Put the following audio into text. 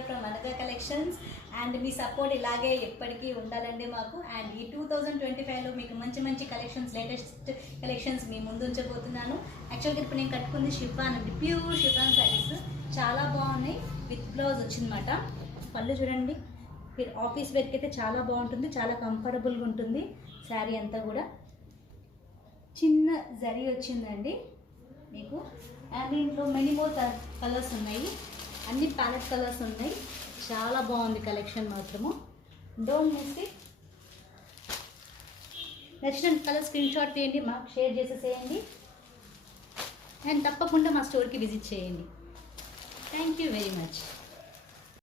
Here from అనగా collections. And me support ఇలాగే ఎప్పటికీ ఉండాలండి మాకు. అండ్ ఈ 2025లో మీకు మంచి మంచి కలెక్షన్స్, లేటెస్ట్ కలెక్షన్స్ మీ ముందు ఉంచబోతున్నాను. యాక్చువల్గా ఇప్పుడు నేను కట్టుకుంది షిఫాన్ అండి, ప్యూర్ షిఫాన్ శారీస్ చాలా బాగున్నాయి. విత్ బ్లౌజ్ వచ్చిందన్నమాట. పళ్ళు చూడండి, మీరు ఆఫీస్ వేర్కి అయితే చాలా బాగుంటుంది, చాలా కంఫర్టబుల్గా ఉంటుంది. శారీ అంతా కూడా చిన్న జరీ వచ్చిందండి మీకు. అండ్ దీంట్లో మెనీ మోర్ కలర్స్ ఉన్నాయి, అన్ని ప్యాలెట్ కలర్స్ ఉన్నాయి. చాలా బాగుంది కలెక్షన్ మాత్రము. Don't miss it. నచ్చిన కలర్ స్క్రీన్ షాట్ తీయండి, మాకు షేర్ చేసేసేయండి. అండ్ తప్పకుండా మా స్టోర్కి విజిట్ చేయండి. Thank you very much.